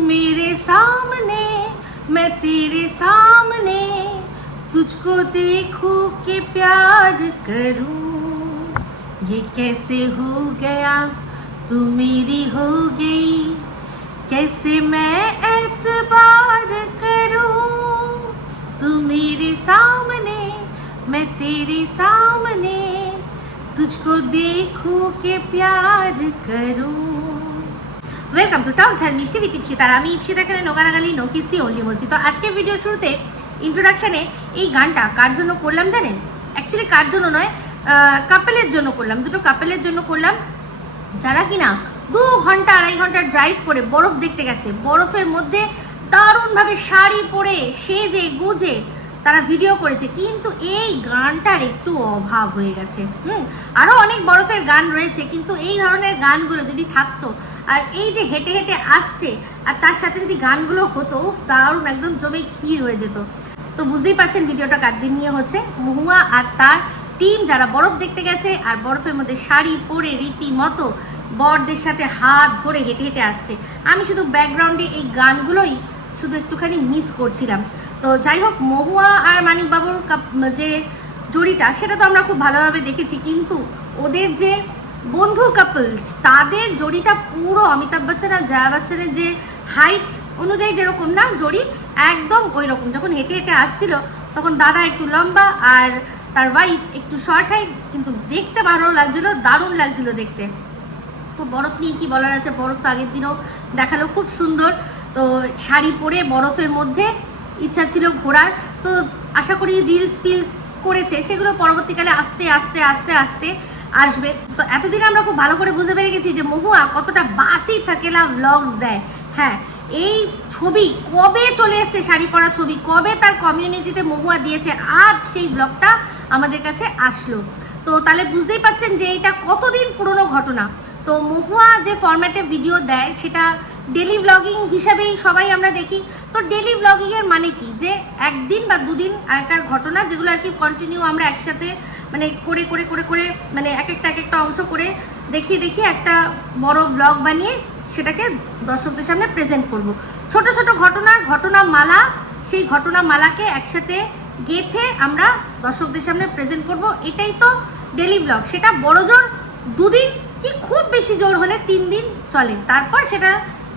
मेरे सामने, मैं तेरे सामने तुझको देखूँ के प्यार करूँ। ये कैसे हो गया? तू मेरी हो गई। कैसे मैं एतबार करूँ? तू मेरे सामने, मैं तेरे सामने तुझको देखूँ के प्यार करूँ। ওয়েলকাম টু টক ঝাল মিষ্টি বিত ইপসিতা আর আমি ইপসিতা এখানে নোগানাগালি নোকিস দি অনলি মসি তো আজকের ভিডিও শুরুতে ইন্ট্রোডাকশানে এই গানটা কার জন্য করলাম জানেন? অ্যাকচুয়ালি কার জন্য নয় কাপেলের জন্য করলাম। দুটো কাপেলের জন্য করলাম। যারা কিনা দু ঘণ্টা, আড়াই ঘণ্টা ড্রাইভ করে বরফ দেখতে গেছে। বরফের মধ্যে দারুণভাবে শাড়ি পরে সেজে, গুজে তারা ভিডিও করেছে, কিন্তু এই গানটার একটু অভাব হয়ে গেছে। হুম আরও অনেক বরফের গান রয়েছে, কিন্তু এই ধরনের গানগুলো যদি থাকতো, আর এই যে হেঁটে হেঁটে আসছে, আর তার সাথে যদি গানগুলো হতো দারুণ, একদম জমে ক্ষীর হয়ে যেত। তো বুঝতেই পারছেন ভিডিওটা কার দিন নিয়ে হচ্ছে। মহুয়া আর তার টিম যারা বরফ দেখতে গেছে, আর বরফের মধ্যে শাড়ি পরে রীতিমতো বরদের সাথে হাত ধরে হেঁটে হেঁটে আসছে। আমি শুধু ব্যাকগ্রাউন্ডে এই গানগুলোই শুধু একটুখানি মিস করছিলাম। তো যাই হোক, মহুয়া আর মানিকবাবুর যে জড়িটা, সেটা তো আমরা খুব ভালোভাবে দেখেছি, কিন্তু ওদের যে বন্ধু কাপল তাদের জড়িটা পুরো অমিতাভ বচ্চন আর জয়া বচ্চনের যে হাইট অনুযায়ী যেরকম না, জড়ি একদম ওই রকম যখন হেঁটে হেঁটে আসছিল, তখন দাদা একটু লম্বা আর তার ওয়াইফ একটু শর্ট হাইট কিন্তু দেখতে ভালো লাগছিল, দারুণ লাগছিল দেখতে। তো বরফ নিয়ে কি বলার আছে? বরফ তো আগের দিনও দেখাল, খুব সুন্দর। তো শাড়ি পরে বরফের মধ্যে ইচ্ছা ছিল ঘোরার। তো আশা করি রিলস ফিলস করেছে। সেগুলো পরবর্তীকালে আস্তে আস্তে আস্তে আস্তে আসবে। তো এতদিন আমরা খুব ভালো করে বুঝতে পেরে গেছি যে মহুয়া কতটা বাসি থাকেলা ব্লগস দেয়। হ্যাঁ এই ছবি কবে চলে এসছে, শাড়ি পরা ছবি কবে তার কমিউনিটিতে মহুয়া দিয়েছে, আজ সেই ব্লগটা আমাদের কাছে আসলো। তো তাহলে বুঝতেই পাচ্ছেন যে এটা কতদিন পুরনো ঘটনা। তো মহুয়া যে ফরম্যাটে ভিডিও দেয়, সেটা ডেলি ব্লগিং হিসাবেই সবাই আমরা দেখি। তো ডেলি ব্লগিংয়ের মানে কি? যে একদিন বা দুদিন আগেকার ঘটনা, যেগুলো আর কি কন্টিনিউ আমরা একসাথে মানে করে করে করে করে মানে এক একটা এক একটা অংশ করে দেখিয়ে দেখিয়ে একটা বড় ব্লগ বানিয়ে সেটাকে দর্শকদের সামনে প্রেজেন্ট করব। ছোট ছোট ঘটনা ঘটনা মালা সেই ঘটনা মালাকে একসাথে গেথে আমরা দর্শকদের সামনে প্রেজেন্ট করব। এটাই তো ডেলি ব্লগ সেটা বড় জোর দুদিন কি খুব বেশি জোর হলে তিন দিন চলে। তারপর সেটা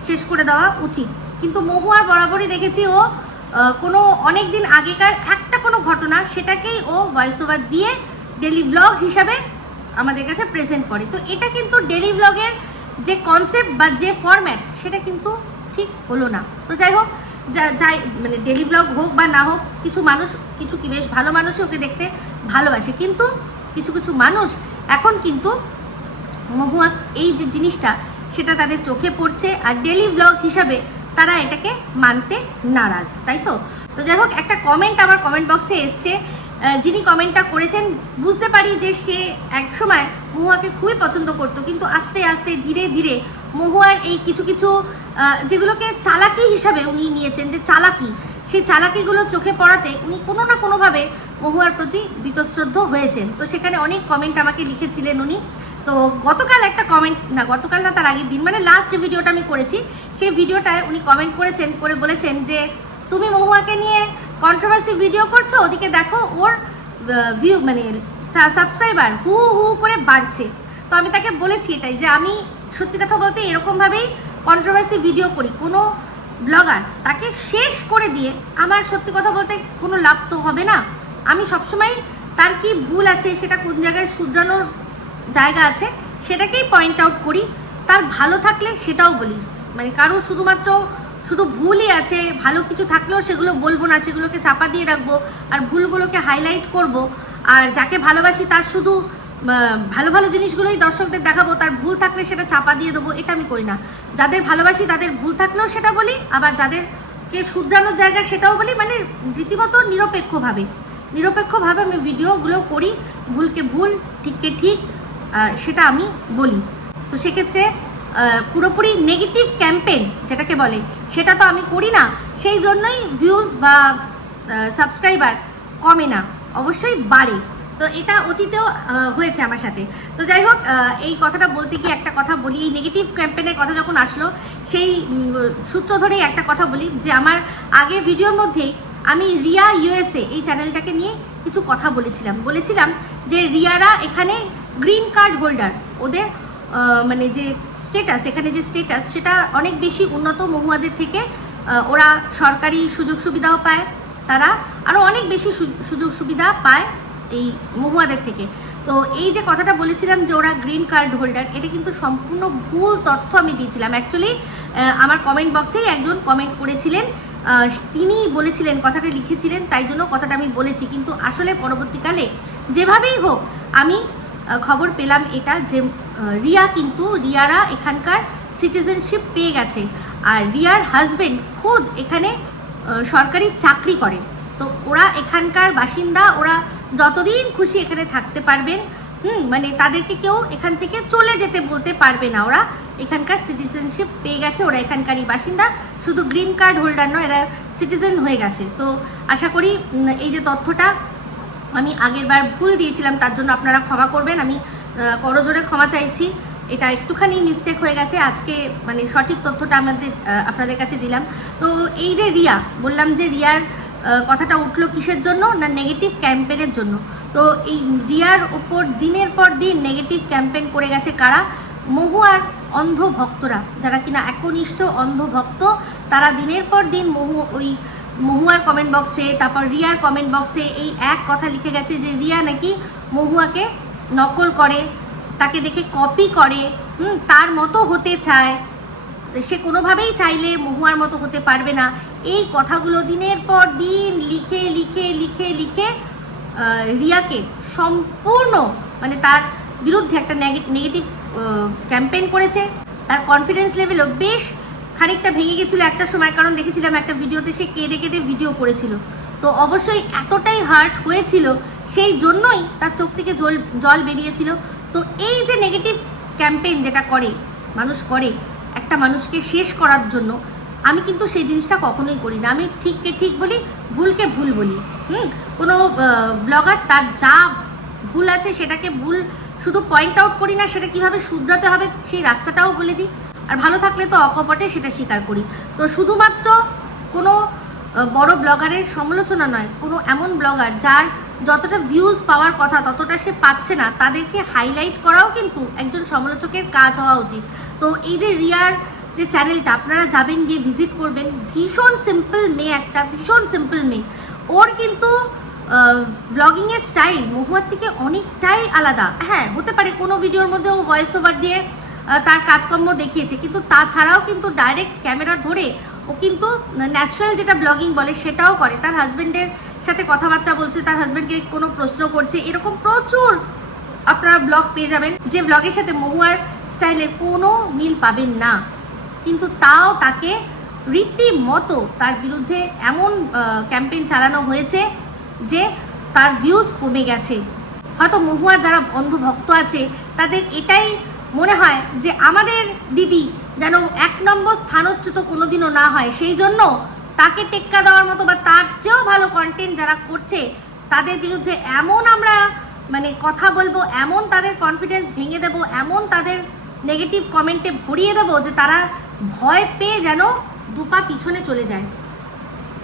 শেষ করে দেওয়া উচিত। কিন্তু মহুয়ার বরাবরই দেখেছি ও কোনো অনেক দিন আগেকার একটা কোনো ঘটনা সেটাকেই ও ভয়েস ওভার দিয়ে ডেলি ব্লগ হিসাবে আমাদের কাছে প্রেজেন্ট করে। তো এটা কিন্তু ডেলি ব্লগের যে কনসেপ্ট বা যে ফরম্যাট সেটা কিন্তু ঠিক হলো না। তো যাই হোক, যা, যাই মানে ডেলি ব্লগ হোক বা না হোক, কিছু মানুষ, কিছু কি বেশ ভালো মানুষই ওকে দেখতে ভালোবাসে। কিন্তু কিছু কিছু মানুষ এখন কিন্তু মহুয়া, এই যে জিনিসটা, সেটা তাদের চোখে পড়ছে আর ডেলি ব্লগ হিসাবে তারা এটাকে মানতে নারাজ, তাই তো? তো যাই হোক, একটা কমেন্ট আমার কমেন্ট বক্সে এসছে। যিনি কমেন্টটা করেছেন, বুঝতে পারি যে সে একসময় মহুয়াকে খুবই পছন্দ করতো, কিন্তু আস্তে আস্তে ধীরে ধীরে মহুয়ার এই কিছু কিছু যেগুলোকে চালাকি হিসাবে উনি নিয়েছেন, যে চালাকি, সেই চালাকিগুলো চোখে পড়াতে উনি কোনো না কোনোভাবে মহুয়ার প্রতি বীতশ্রদ্ধ হয়েছেন। তো সেখানে অনেক কমেন্ট আমাকে লিখেছিলেন উনি। তো গতকাল একটা কমেন্ট না, গতকাল না, তার আগের দিন মানে লাস্ট যে ভিডিওটা আমি করেছি, সেই ভিডিওটায় উনি কমেন্ট করেছেন, করে বলেছেন যে, তুমি মহুয়াকে নিয়ে কন্ট্রোভার্সি ভিডিও করছ? ওদিকে দেখো ওর ভিউ মানে সাবস্ক্রাইবার হু হু করে বাড়ছে। তো আমি তাকে বলেছি এটাই যে, আমি সত্যি কথা বলতে এরকমভাবেই কন্ট্রোভার্সি ভিডিও করি। কোনো ব্লগার তাকে শেষ করে দিয়ে আমার সত্যি কথা বলতে কোনো লাভ তো হবে না। আমি সবসময় তার কি ভুল আছে, সেটা কোন জায়গায় শুধরানোর জায়গা আছে, সেটাকেই পয়েন্ট আউট করি। তার ভালো থাকলে সেটাও বলি। মানে কারোর শুধুমাত্র শুধু ভুলই আছে, ভালো কিছু থাকলেও সেগুলো বলব না, সেগুলোকে চাপা দিয়ে রাখব, আর ভুলগুলোকে হাইলাইট করব। আর যাকে ভালোবাসি তার শুধু ভালো ভালো জিনিসগুলোই দর্শকদের দেখাবো, তার ভুল থাকলে সেটা চাপা দিয়ে দেবো, এটা আমি করি না। যাদের ভালোবাসি তাদের ভুল থাকলেও সেটা বলি, আবার যাদেরকে শুধরানোর জায়গা সেটাও বলি মানে রীতিমতো নিরপেক্ষভাবে। নিরপেক্ষভাবে আমি ভিডিওগুলো করি, ভুলকে ভুল, ঠিককে ঠিক সেটা আমি বলি। তো সেক্ষেত্রে পুরোপুরি নেগেটিভ ক্যাম্পেন যেটাকে বলে, সেটা তো আমি করি না, সেই জন্যই ভিউজ বা সাবস্ক্রাইবার কমে না, অবশ্যই বাড়ে। তো এটা অতীতেও হয়েছে আমার সাথে। তো যাই হোক এই কথাটা বলতে গিয়ে একটা কথা বলি, এই নেগেটিভ ক্যাম্পেনের কথা যখন আসলো, সেই সূত্র ধরেই একটা কথা বলি যে, আমার আগের ভিডিওর মধ্যেই আমি রিয়া ইউএসএ এই চ্যানেলটাকে নিয়ে কিছু কথা বলেছিলাম। বলেছিলাম যে রিয়ারা এখানে গ্রিন কার্ড হোল্ডার। ওদের মানে যে স্টেটাস এখানে যে স্টেটাস সেটা অনেক বেশি উন্নত মহুয়াদের থেকে ওরা সরকারি সুযোগ সুবিধাও পায়, তারা আরও অনেক বেশি সুযোগ সুবিধা পায় এই মহুয়াদের থেকে। তো এই যে কথাটা বলেছিলাম যে ওরা গ্রিন কার্ড হোল্ডার, এটা কিন্তু সম্পূর্ণ ভুল তথ্য আমি দিয়েছিলাম। অ্যাকচুয়ালি আমার কমেন্ট বক্সেই একজন কমেন্ট করেছিলেন তিনি বলেছিলেন, কথাটা লিখেছিলেন, তাই জন্য কথাটা আমি বলেছি। কিন্তু আসলে পরবর্তীকালে যেভাবেই হোক, আমি খবর পেলাম এটা যে রিয়া কিন্তু, রিয়ারা এখানকার সিটিজেনশিপ পেয়ে গেছে। আর রিয়ার হাজবেন্ড খুদ এখানে সরকারি চাকরি করে। তো ওরা এখানকার বাসিন্দা, ওরা যতদিন খুশি এখানে থাকতে পারবেন। হুম মানে তাদেরকে কেউ এখান থেকে চলে যেতে বলতে পারবে না। ওরা এখানকার সিটিজেনশিপ পেয়ে গেছে, ওরা এখানকারই বাসিন্দা। শুধু গ্রিন কার্ড হোল্ডার নয়, এরা সিটিজেন হয়ে গেছে। তো আশা করি এই যে তথ্যটা আমি আগের বার ভুল দিয়েছিলাম, তার জন্য আপনারা ক্ষমা করবেন। আমি করজোরে ক্ষমা চাইছি। এটা একটুখানি মিস্টেক হয়ে গেছে। আজকে মানে সঠিক তথ্যটা আমাদের আপনাদের কাছে দিলাম। তো এই যে রিয়া, বললাম যে রিয়ার কথাটা উঠল কিসের জন্য না নেগেটিভ ক্যাম্পেনের জন্য? তো এই রিয়ার ওপর দিনের পর দিন নেগেটিভ ক্যাম্পেন করে গেছে কারা? মহুয়ার অন্ধ ভক্তরা। যারা কিনা একনিষ্ঠ, অন্ধ ভক্ত, তারা দিনের পর দিন মহু ওই মহুয়ার কমেন্ট বক্সে তারপর রিয়ার কমেন্ট বক্সে এই এক কথা লিখে গেছে যে রিয়া নাকি মহুয়াকে নকল করে, তাকে দেখে কপি করে, হুম, তার মতো হতে চায়। সে কোনোভাবেই চাইলে মহুয়ার মতো হতে পারবে না। এই কথাগুলো দিনের পর দিন লিখে লিখে লিখে লিখে রিয়াকে সম্পূর্ণ মানে তার বিরুদ্ধে একটা নেগেটিভ ক্যাম্পেইন করেছে। তার কনফিডেন্স লেভেলও বেশ খানিকটা ভেঙে গেছিল একটা সময়, কারণ দেখেছিলাম একটা ভিডিওতে সে কেঁদে কেঁদে ভিডিও করেছিল। তো অবশ্যই এতটাই হার্ট হয়েছিল, সেই জন্যই তার চোখ থেকে জল জল বেরিয়েছিল। তো এই যে নেগেটিভ ক্যাম্পেইন যেটা করে, মানুষ করে একটা মানুষকে শেষ করার জন্য আমি কিন্তু সেই জিনিসটা কখনোই করি না। আমি ঠিককে ঠিক বলি, ভুলকে ভুল বলি। হুম? কোনো ব্লগার তার যা ভুল আছে সেটাকে ভুল, শুধু পয়েন্ট আউট করি না, সেটা কীভাবে শুধরাতে হবে সেই রাস্তাটাও বলে দিই। আর ভালো থাকলে তো অকপটে সেটা স্বীকার করি। তো শুধুমাত্র কোনো বড় ব্লগারের সমালোচনা নয়, কোনো এমন ব্লগার যার যতটা ভিউজ পাওয়ার কথা, ততটা সে পাচ্ছে না। তাদেরকে হাইলাইট করাও কিন্তু একজন সমালোচকের কাজ হওয়া উচিত। তো এই যে রিয়ার যে চ্যানেলটা আপনারা যাবেন গিয়ে ভিজিট করবেন। ভীষণ সিম্পল মেয়ে একটা, ভীষণ সিম্পল মেয়ে। ওর কিন্তু ব্লগিংয়ের স্টাইল মহুয়ার থেকে অনেকটাই আলাদা। হ্যাঁ হতে পারে কোনো ভিডিওর মধ্যে ও ভয়েস ওভার দিয়ে তার কাজকর্ম দেখিয়েছে। কিন্তু তাছাড়াও কিন্তু ডাইরেক্ট ক্যামেরা ধরে ও কিন্তু ন্যাচারাল যেটা ব্লগিং বলে সেটাও করে। তার হাজব্যান্ডের সাথে কথাবার্তা বলছে, তার হাজব্যান্ডকে কোনো প্রশ্ন করছে, এরকম প্রচুর আপনারা ব্লগ পেয়ে যাবেন, যে ব্লগের সাথে মহুয়ার স্টাইলের কোনো মিল পাবেন না। কিন্তু তাও তাকে রীতিমতো তার বিরুদ্ধে এমন ক্যাম্পেইন চালানো হয়েছে যে তার ভিউজ কমে গেছে। হয়তো মহুয়ার যারা অন্ধভক্ত আছে, তাদের এটাই মনে হয় যে আমাদের দিদি যেন এক নম্বর স্থানচ্যুত কোনোদিনও না হয়। সেই জন্য তাকে টেক্কা দেওয়ার মতো বা তার চেয়েও ভালো কন্টেন্ট যারা করছে, তাদের বিরুদ্ধে এমন আমরা মানে কথা বলব, এমন তাদের কনফিডেন্স ভেঙে দেবো, এমন তাদের নেগেটিভ কমেন্টে ভরিয়ে দেবো যে তারা ভয় পেয়ে যেন দুপা পিছনে চলে যায়।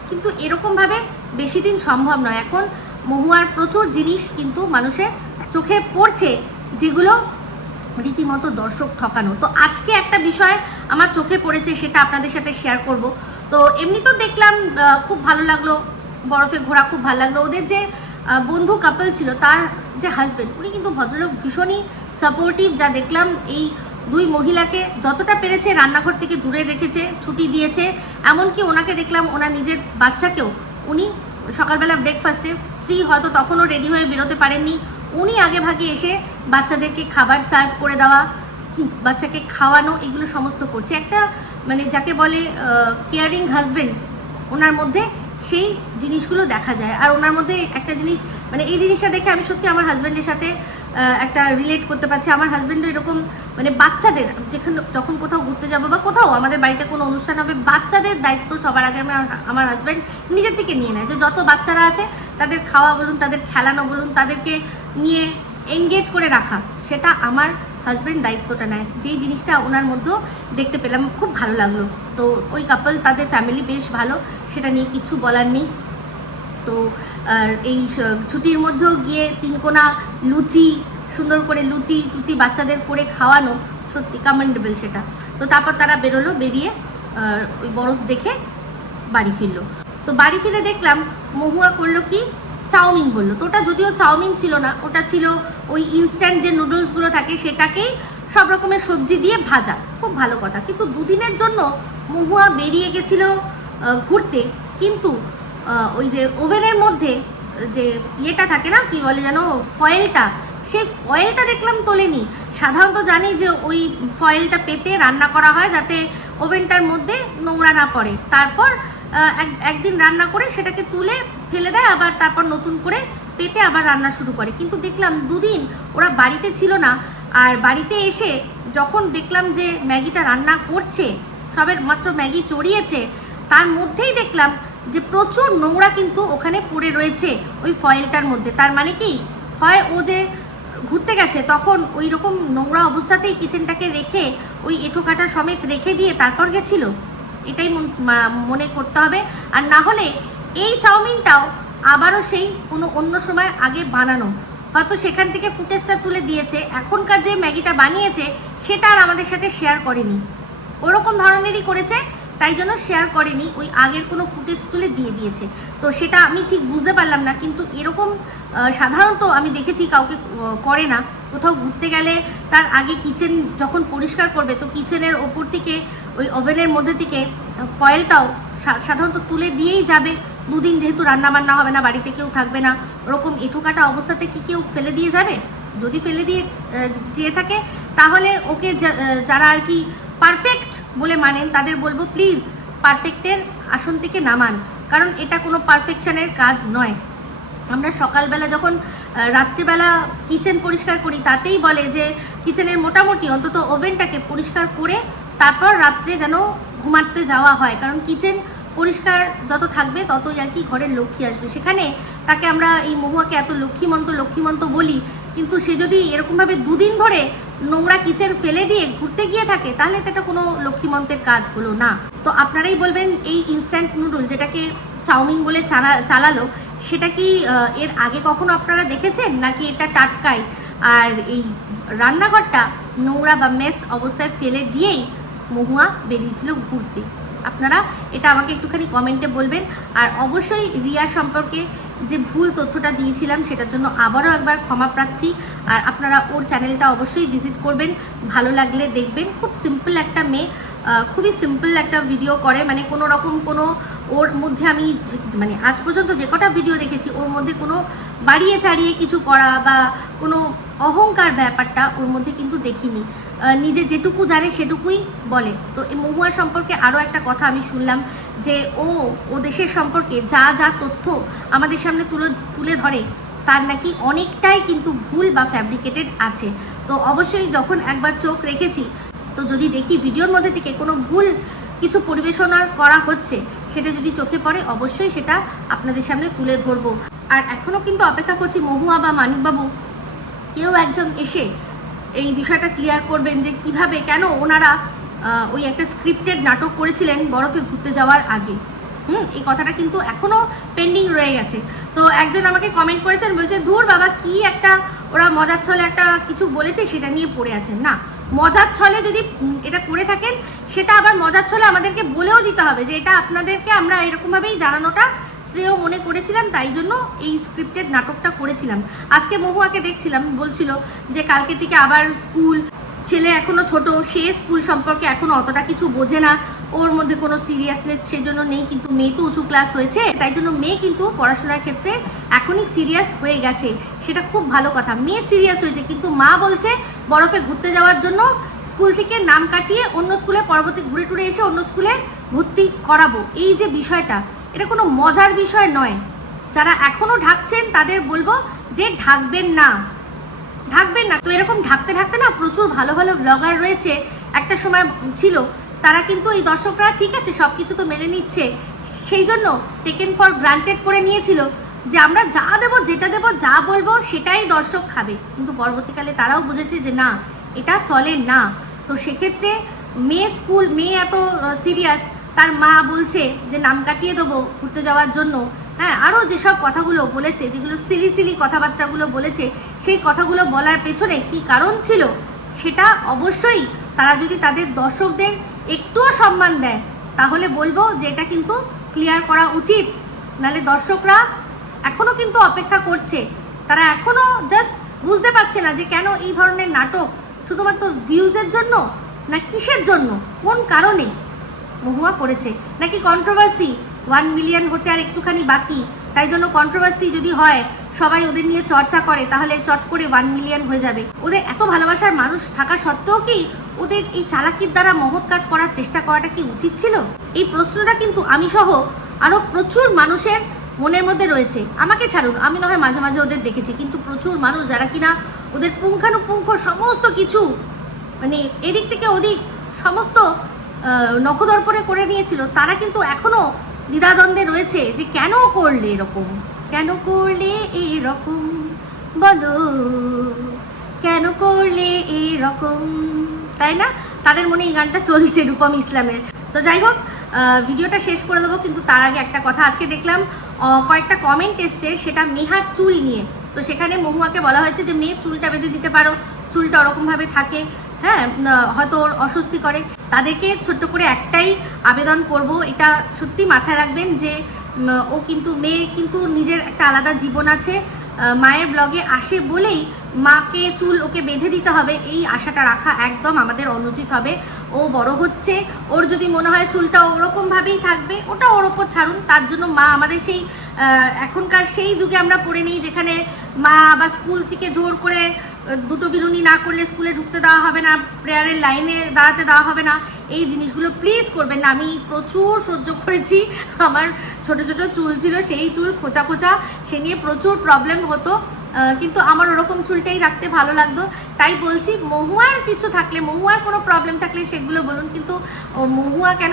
কিন্তু এরকমভাবে বেশি দিন সম্ভব নয়। এখন মহুয়ার প্রচুর জিনিস কিন্তু মানুষের চোখে পড়ছে, যেগুলো রীতিমতো দর্শক ঠকানো। তো আজকে একটা বিষয় আমার চোখে পড়েছে, সেটা আপনাদের সাথে শেয়ার করব। তো এমনি তো দেখলাম খুব ভালো লাগল, বরফে ঘোরা খুব ভালো লাগল। ওদের যে বন্ধু কাপল ছিল, তার যে হাজবেন্ড উনি কিন্তু ভদ্রলোক, ভীষণই সাপোর্টিভ যা দেখলাম, এই দুই মহিলাকে যতটা পেরেছে রান্নাঘর থেকে দূরে রেখেছে, ছুটি দিয়েছে। এমনকি ওনাকে দেখলাম, ওনার নিজের বাচ্চাকেও, উনি সকালবেলা ব্রেকফাস্টে স্ত্রী হয়তো তখনও রেডি হয়ে বেরোতে পারেননি। উনি আগে ভাগে এসে বাচ্চাদেরকে খাবার সার্ভ করে দেওয়া, বাচ্চাকে খাওয়ানো, এগুলো সমস্ত করছে। একটা মানে যাকে বলে কেয়ারিং হাজবেন্ড ওনার মধ্যে সেই জিনিসগুলো দেখা যায়। আর ওনার মধ্যে একটা জিনিস মানে এই জিনিসটা দেখে আমি সত্যি আমার হাজব্যান্ডের সাথে একটা রিলেট করতে পারছি। আমার হাজব্যান্ডও এরকম মানে বাচ্চাদের, যেখানে যখন কোথাও ঘুরতে যাব বা কোথাও, আমাদের বাড়িতে কোনো অনুষ্ঠান হবে, বাচ্চাদের দায়িত্ব সবার আগে আমার আমার হাজব্যান্ড নিজের থেকে নিয়ে নেয়। যে যত বাচ্চারা আছে, তাদের খাওয়া বলুন, তাদের খেলানো বলুন, তাদেরকে নিয়ে এনগেজ করে রাখা, সেটা আমার হাজব্যান্ড দায়িত্বটা নেয়। যেই জিনিসটা ওনার মধ্যেও দেখতে পেলাম, খুব ভালো লাগল। তো ওই কাপল তাদের ফ্যামিলি বেশ ভালো, সেটা নিয়ে কিছু বলার নেই। তো এই ছুটির মধ্যেও গিয়ে তিনকোনা লুচি, সুন্দর করে লুচি টুচি বাচ্চাদের করে খাওয়ানো, সত্যি কমেন্ডেবল সেটা। তো তারপর তারা বেরোলো, বেরিয়ে ওই বরফ দেখে বাড়ি ফিরলো। তো বাড়ি ফিরে দেখলাম, মহুয়া করল কি? চাউমিন বলল। তো ওটা যদিও চাউমিন ছিল না, ওটা ছিল ওই ইনস্ট্যান্ট যে নুডলসগুলো থাকে সেটাকেই সব রকমের সবজি দিয়ে ভাজা। খুব ভালো কথা। কিন্তু দুদিনের জন্য মহুয়া বেরিয়ে গেছিল ঘুরতে। কিন্তু ওই যে ওভেনের মধ্যে যে ইয়েটা থাকে না, কি বলে যেন, ফয়েলটা, সেই ফয়েলটা দেখলাম তোলেনি। সাধারণত জানি যে ওই ফয়েলটা পেতে রান্না করা হয় যাতে ওভেনটার মধ্যে নোংরা না পড়ে। তারপর এক, একদিন রান্না করে সেটাকে তুলে ফেলে দেয়, আবার তারপর নতুন করে পেতে আবার রান্না শুরু করে। কিন্তু দেখলাম দুদিন ওরা বাড়িতে ছিল না, আর বাড়িতে এসে যখন দেখলাম যে ম্যাগিটা রান্না করছে, সবের মাত্র ম্যাগি চড়িয়েছে, তার মধ্যেই দেখলাম যে প্রচুর নোংরা কিন্তু ওখানে পড়ে রয়েছে ওই ফয়েলটার মধ্যে। তার মানে কি? হয় ও যে ঘুরতে গেছে, তখন ওই রকম নোংরা অবস্থাতেই কিচেনটাকে রেখে ওই এঁঠো কাটা সমেত রেখে দিয়ে তারপর গেছিল। এটাই মন- করতে হবে। আর না হলে এই চাউমিনটাও আবারও সেই কোনো অন্য সময় আগে বানানো। হয়তো সেখান থেকে ফুটেজটা তুলে দিয়েছে। এখনকার যে ম্যাগিটা বানিয়েছে, সেটা আর আমাদের সাথে শেয়ার করেনি। ওরকম ধরনেরই করেছে। তাই জন্য শেয়ার করেনি, ওই আগের কোনো ফুটেজ তুলে দিয়ে দিয়েছে। তো সেটা আমি ঠিক বুঝতে পারলাম না, কিন্তু এরকম সাধারণত আমি দেখেছি কাউকে করে না। কোথাও ঘুরতে গেলে তার আগে কিচেন যখন পরিষ্কার করবে, তো কিচেনের ওপর থেকে, ওই ওভেনের মধ্যে থেকে ফয়েলটাও সাধারণত তুলে দিয়েই যাবে। দুদিন যেহেতু রান্না বান্না হবে না, বাড়িতে কেউ থাকবে না, ওরকম এঁঠোকাটা অবস্থাতে কি কেউ ফেলে দিয়ে যাবে? যদি ফেলে দিয়ে যেয়ে থাকে, তাহলে ওকে যারা আর কি পারফেক্ট বলে মানেন, তাদের বলব, প্লিজ, পারফেক্টের আসন থেকে নামান। কারণ এটা কোনো পারফেকশনের কাজ নয়। আমরা সকালবেলা যখন রাত্রিবেলা কিচেন পরিষ্কার করি, তাতেই বলে যে কিচেনের মোটামুটি অন্তত ওভেনটাকে পরিষ্কার করে তারপর রাত্রে যেন ঘুমাতে যাওয়া হয়। কারণ কিচেন পরিষ্কার যত থাকবে, ততই আর কি ঘরের লক্ষ্মী আসবে। সেখানে তাকে আমরা এই মহুয়াকে এত লক্ষ্মীমন্ত লক্ষ্মীমন্ত বলি, কিন্তু সে যদি এরকমভাবে দুদিন ধরে নোংরা কিচেন ফেলে দিয়ে ঘুরতে গিয়ে থাকে, তাহলে তো এটা কোনো লক্ষ্মীমন্তের কাজ হলো না। তো আপনারাই বলবেন, এই ইনস্ট্যান্ট নুডল যেটাকে চাউমিন বলে চালা, চালালো, সেটা কি এর আগে কখনো আপনারা দেখেছেন? নাকি এটা টাটকাই আর এই রান্নাঘরটা নোংরা বা মেস অবস্থায় ফেলে দিয়েই মহুয়া বেরিয়েছিল ঘুরতে। আপনারা এটা আমাকে একটুখানি কমেন্টে বলবেন। আর অবশ্যই রিয়া সম্পর্কে যে ভুল তথ্যটা দিয়েছিলাম, সেটার জন্য আবারও একবার ক্ষমা প্রার্থী। আর আপনারা ওর চ্যানেলটা অবশ্যই ভিজিট করবেন, ভালো লাগলে দেখবেন। খুব সিম্পল একটা মেয়ে খুবই সিম্পল একটা ভিডিও করে। মানে কোনো রকম কোনো ওর মধ্যে আমি মানে আজ পর্যন্ত যে কটা ভিডিও দেখেছি, ওর মধ্যে কোনো বাড়িয়ে চাড়িয়ে কিছু করা বা কোনো অহংকার ব্যাপারটা ওর মধ্যে কিন্তু দেখিনি। নিজে যেটুকু জানে সেটুকুই বলে। তো এই মহুয়া সম্পর্কে আরও একটা কথা আমি শুনলাম যে, ও ও দেশের সম্পর্কে যা যা তথ্য আমাদের সামনে তুলে তুলে ধরে, তার নাকি অনেকটাই কিন্তু ভুল বা ফ্যাব্রিকেটেড আছে। তো অবশ্যই যখন একবার চোখ রেখেছি, তো যদি দেখি ভিডিওর মধ্যে থেকে কোনো ভুল কিছু পরিবেশনা করা হচ্ছে, সেটা যদি চোখে পড়ে, অবশ্যই সেটা আপনাদের সামনে তুলে ধরবো। আর এখনও কিন্তু অপেক্ষা করছি মহুয়া বা মানিকবাবু কেউ একজন এসে এই বিষয়টা ক্লিয়ার করবেন যে কীভাবে, কেন ওনারা ওই একটা স্ক্রিপ্টেড নাটক করেছিলেন বরফে ঘুরতে যাওয়ার আগে। হুম, এই কথাটা কিন্তু এখনও পেন্ডিং রয়ে গেছে। তো একজন আমাকে কমেন্ট করেছেন, বলছে, ধুর বাবা, কি একটা ওরা মজার ছলে একটা কিছু বলেছে, সেটা নিয়ে পড়ে আছেন। না, মজার ছলে যদি এটা করে থাকেন, সেটা আবার মজার ছলে আমাদেরকে বলেও দিতে হবে যে, এটা আপনাদেরকে আমরা এরকমভাবেই জানানোটা শ্রেয় মনে করেছিলাম, তাই জন্য এই স্ক্রিপ্টেড নাটকটা করেছিলাম। আজকে মহুয়াকে দেখছিলাম, বলছিল যে, কালকে থেকে আবার স্কুল ছেলে এখনও ছোট, সে স্কুল সম্পর্কে এখনও অতটা কিছু বোঝে না। ওর মধ্যে কোনো সিরিয়াসনেস সেজন্য নেই, কিন্তু মেয়ে তো উঁচু ক্লাস হয়েছে, তাই জন্য মেয়ে কিন্তু পড়াশোনার ক্ষেত্রে এখনই সিরিয়াস হয়ে গেছে। সেটা খুব ভালো কথা। মেয়ে সিরিয়াস হয়েছে, কিন্তু মা বলছে বরফে ঘুরতে যাওয়ার জন্য স্কুল থেকে নাম কাটিয়ে অন্য স্কুলে পরবর্তী ঘুরে টুরে এসে অন্য স্কুলে ভর্তি করাবো। এই যে বিষয়টা, এটা কোনো মজার বিষয় নয়। যারা এখনও ঢাকছেন তাদের বলব যে ঢাকবেন না। ঢাকবেন না। তো এরকম ঢাকতে ঢাকতে না প্রচুর ভালো ভালো ব্লগার রয়েছে। একটা সময় ছিল, তারা কিন্তু এই দর্শকরা ঠিক আছে সব কিছু তো মেনে নিচ্ছে। সেই জন্য টেকেন ফর গ্রান্টেড করে নিয়েছিল যে আমরা যা দেবো, যেটা দেবো, যা বলব, সেটাই দর্শক খাবে। কিন্তু পরবর্তীকালে তারাও বুঝেছে যে না, এটা চলে না। তো সেক্ষেত্রে মেয়ে স্কুল, মেয়ে এত সিরিয়াস তার মা বলছে যে, নাম কাটিয়ে দেবো ঘুরতে যাওয়ার জন্য। হ্যাঁ আরও যেসব কথাগুলো বলেছে, যেগুলো সিলি সিলি কথাবার্তাগুলো বলেছে, সেই কথাগুলো বলার পেছনে কি কারণ ছিল? সেটা অবশ্যই তারা যদি তাদের দর্শকদের একটুও সম্মান দেয়, তাহলে বলব যে এটা কিন্তু ক্লিয়ার করা উচিত। নালে দর্শকরা এখনও কিন্তু অপেক্ষা করছে। তারা এখনও জাস্ট বুঝতে পারছে না যে কেন এই ধরনের নাটক শুধুমাত্র ভিউজের জন্য না কিসের জন্য? কোন কারণে? মহুয়া করেছে নাকি কন্ট্রোভার্সি ওয়ান মিলিয়ন হতে আর একটুখানি বাকি। তাই জন্য কন্ট্রোভার্সি যদি হয়, সবাই ওদের নিয়ে চর্চা করে, তাহলে চট করে ওয়ান মিলিয়ন হয়ে যাবে। ওদের এত ভালোবাসার মানুষ থাকা সত্ত্বেও কি ওদের এই চালাকির দ্বারা মহৎ কাজ করার চেষ্টা করাটা কি উচিত ছিল? এই প্রশ্নটা কিন্তু আমি সহ আরও প্রচুর মানুষের মনের মধ্যে রয়েছে। আমাকে ছাড়ুন, আমি না হয় মাঝে মাঝে ওদের দেখেছি, কিন্তু প্রচুর মানুষ যারা কিনা ওদের পুঙ্খানুপুঙ্খ সমস্ত কিছু মানে এদিক থেকে ওদিক সমস্ত নখদর্পণে করে নিয়েছিল, তারা কিন্তু এখনও দ্বিধাদ্বন্দ্বে রয়েছে যে কেন করলে এরকম? কেন করলে এরকম? বলো। কেন করলে এরকম? তাই না? তাদের মনে এই গানটা চলছে, রূপম ইসলামের। তো যাই হোক ভিডিওটা শেষ করে দেবো, কিন্তু তার আগে একটা কথা আজকে দেখলাম। কয়েকটা কমেন্ট এসছে, সেটা মেহার চুল নিয়ে। তো সেখানে মহুয়াকে বলা হয়েছে যে মেয়ের চুলটা বেঁধে দিতে পারো, চুলটা ওরকমভাবে থাকে। হ্যাঁ হয়তো ওর অস্বস্তি করে। তাদেরকে ছোট্ট করে একটাই আবেদন করব। এটা সত্যি মাথায় রাখবেন যে ও কিন্তু মেয়ে কিন্তু নিজের একটা আলাদা জীবন আছে। মায়ের ব্লগে আসে বলেই মাকে চুল ওকে বেঁধে দিতে হবে। এই আশাটা রাখা একদম আমাদের অনুচিত হবে। ও বড় হচ্ছে। ওর যদি মনে হয় চুলটা ওরকমভাবেই থাকবে, ওটা ওর ওপর ছাড়ুন। তার জন্য মা আমাদের সেই এখনকার সেই যুগে আমরা পড়ে নিই যেখানে মা বা স্কুল থেকে জোর করে দুটো বিরুনি না করলে স্কুলে ঢুকতে দেওয়া হবে না, প্রেয়ারের লাইনে দাঁড়াতে দেওয়া হবে না, এই জিনিসগুলো প্লিজ করবেন না। আমি প্রচুর সহ্য করেছি, আমার ছোট ছোট চুল ছিল, সেই চুল খোঁচা খোঁচা, সে নিয়ে প্রচুর প্রবলেম হতো। কিন্তু আমার ওরকম চুলটাই রাখতে ভালো লাগতো। তাই বলছি, মহুয়ার কিছু থাকলে, মহুয়ার কোনো প্রবলেম থাকলে সেগুলো বলুন। কিন্তু মহুয়া কেন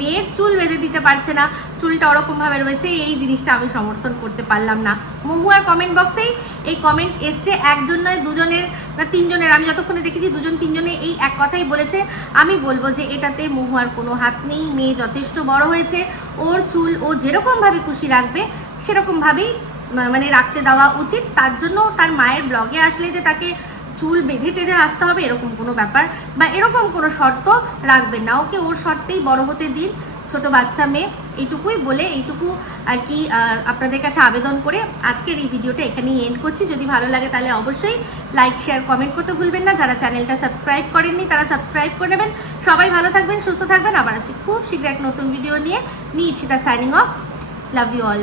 মেয়ের চুল বেঁধে দিতে পারছে না? চুলটা ওরকমভাবে রয়েছে, এই জিনিসটা আমি সমর্থন করতে পারলাম না। মহুয়ার কমেন্ট বক্সেই এই কমেন্ট এসছে একজন নয়, দুজনের, না তিনজনের। আমি যতক্ষণে দেখেছি দুজন তিনজনে এই এক কথাই বলেছে। আমি বলব যে এটাতে মহুয়ার কোনো হাত নেই, মেয়ে যথেষ্ট বড় হয়েছে। ওর চুল ও যেরকমভাবে খুশি রাখবে, সেরকমভাবেই মানে রাখতে দেওয়া উচিত। তার জন্য তার মায়ের ব্লগে আসলে যে তাকে চুল বেঁধে টেঁধে আসতে হবে এরকম কোনো ব্যাপার বা এরকম কোনো শর্ত রাখবেন না। ওকে ওর শর্তেই বড় হতে দিন। ছোট বাচ্চা মেয়ে, এইটুকুই বলে এইটুকু আর কি আপনাদের কাছে আবেদন করে আজকের এই ভিডিওটা এখানেই এন্ড করছি। যদি ভালো লাগে তাহলে অবশ্যই লাইক শেয়ার কমেন্ট করতে ভুলবেন না। যারা চ্যানেলটা সাবস্ক্রাইব করেননি তারা সাবস্ক্রাইব করে নেবেন। সবাই ভালো থাকবেন, সুস্থ থাকবেন। আবার আসছি খুব শীঘ্র এক নতুন ভিডিও নিয়ে। Me Ipsita signing off love you all